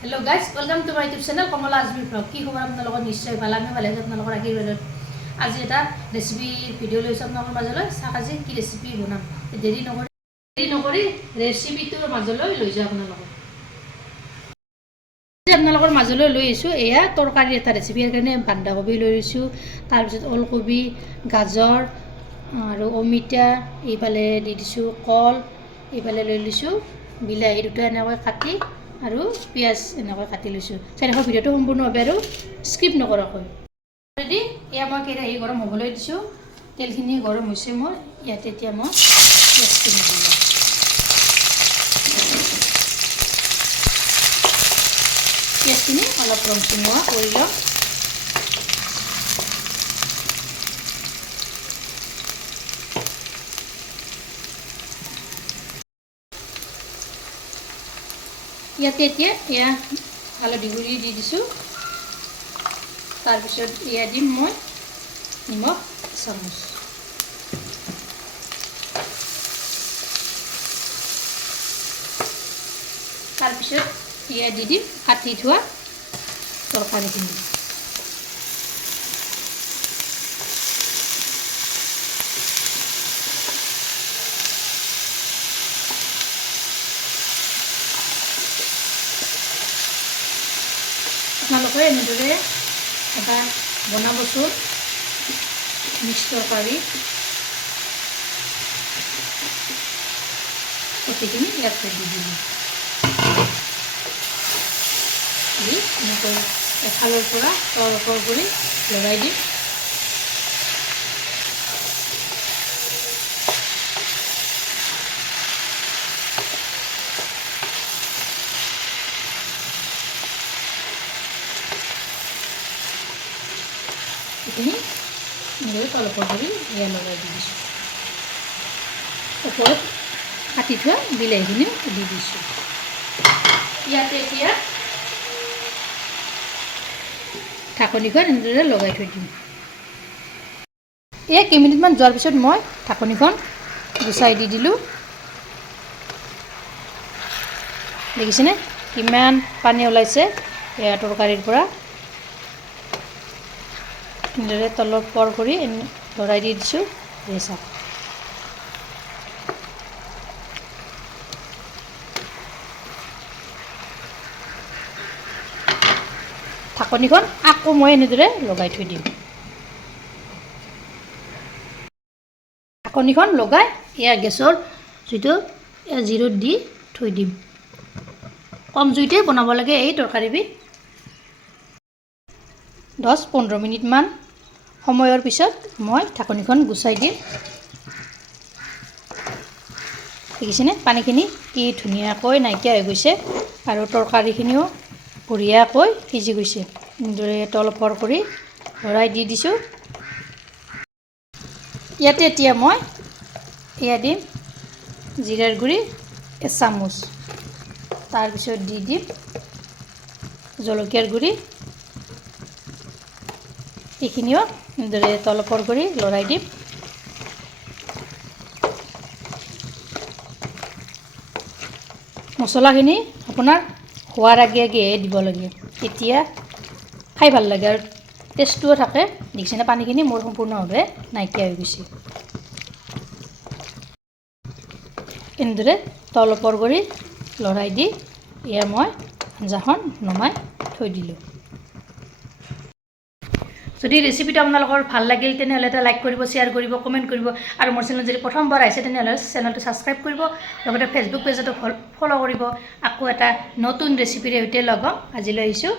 Hello guys, welcome to my YouTube channel Kamala Azmi Vlog. কি খবৰ আপোনালোকৰ নিশ্চয় ভাল আমি ভালে আছো আপোনালোকৰ আশীৰ্বাদত। আজি এটা ৰেচিপি ভিডিও লৈছো আপোনালোকৰ মাজলৈ চাওক আজি কি ৰেচিপি বনাম। দেৰি নকৰি ৰেচিপিটোৰ মাজলৈ লৈ যাওঁ আপোনালোকক। আপোনালোকৰ মাজলৈ লৈ আহিছো এয়া তৰকাৰী এটা ৰেচিপিৰ কাৰণে বন্ধাকবি লৈ লৈছো, তাৰ পিছত ওলকবি, গাজৰ আৰু অমিতা, এইফালে দি দিছো কল, এইফালে লৈ লৈছো বিলাহী দুটা এনেকৈ কাটি আৰু পিয়াজ এনেকৈ কাটি লৈছোঁ। চাৰিশ ভিডিঅ'টো সম্পূৰ্ণভাৱে আৰু স্কিপ নকৰাকৈ অলৰেডি এয়া মই কেৰাহী গৰম হ'বলৈ দিছোঁ। তেলখিনি গৰম হৈছে মোৰ ইয়াতে এতিয়া মই পিয়াজখিনি দিলোঁ। পিয়াজখিনি অলপ ৰংচঙুৱা কৰি লওঁ। ইয়াতে এতিয়া এয়া হালধি গুড়ি দি দিছোঁ। তাৰপিছত এয়া দিম মই নিমখ চামুচ। তাৰপিছত এয়া দি দিম কাটি থোৱা তৰকাৰীখিনি। আপোনালোকে এনেদৰে এটা বনাবচোন মিক্স তৰকাৰী। গোটেইখিনি ইয়াতে দি দিলোঁ। দি এনেকৈ এফালৰ পৰা তলফৰ কৰি লগাই দিম। এইখিনি এনেদৰে তলফৰ কৰি এয়া লগাই দি দিছোঁ। ওপৰত কাটি থোৱা বিলাহীখিনিও দি দিছোঁ। ইয়াতে এতিয়া ঢাকনিখন এনেদৰে লগাই থৈ দিম। এয়া কেইমিনিটমান যোৱাৰ পিছত মই ঢাকনিখন গুচাই দি দিলোঁ। দেখিছেনে কিমান পানী ওলাইছে এয়া তৰকাৰীৰ পৰা। এনেদৰে তলত পৰ কৰি লৰাই দি দিছোঁ। চাওক ঢাকনিখন আকৌ মই এনেদৰে লগাই থৈ দিম। ঢাকনিখন লগাই এয়া গেছৰ জুইটো জিৰত দি থৈ দিম। কম জুইতে বনাব লাগে এই তৰকাৰীবিধ। 10-15 মিনিটমান সময়ৰ পিছত মই ঢাকনিখন গুচাই দিম। দেখিছেনে পানীখিনি কি ধুনীয়াকৈ নাইকিয়া হৈ গৈছে আৰু তৰকাৰীখিনিও বঢ়িয়াকৈ সিজি গৈছে। এনেদৰে তলফৰ কৰি লৰাই দি দিছোঁ। ইয়াতে এতিয়া মই এয়া দিম জিৰাৰ গুড়ি এচামুচ, তাৰপিছত দি দিম জলকীয়াৰ গুড়ি। এইখিনিও এনেদৰে তলফৰ কৰি লৰাই দিম। মছলাখিনি আপোনাৰ হোৱাৰ আগে আগেহে দিব লাগে, তেতিয়া খাই ভাল লাগে আৰু টেষ্টটোও থাকে। দেখিছেনে পানীখিনি মোৰ সম্পূৰ্ণভাৱে নাইকিয়া হৈ গৈছে। এনেদৰে তলফৰ কৰি লৰাই দি এয়া মই আঞ্জাখন নমাই থৈ দিলোঁ। যদি ৰেচিপিটো আপোনালোকৰ ভাল লাগিল তেনেহ'লে এটা লাইক কৰিব, শ্বেয়াৰ কৰিব, কমেণ্ট কৰিব আৰু মোৰ চেনেল যদি প্ৰথমবাৰ আহিছে তেনেহ'লে চেনেলটো ছাবস্ক্ৰাইব কৰিব, লগতে ফেচবুক পেজতো ফ'ল' কৰিব। আকৌ এটা নতুন ৰেচিপিৰে সৈতে লগ হ'ম। আজিলৈ আহিছোঁ।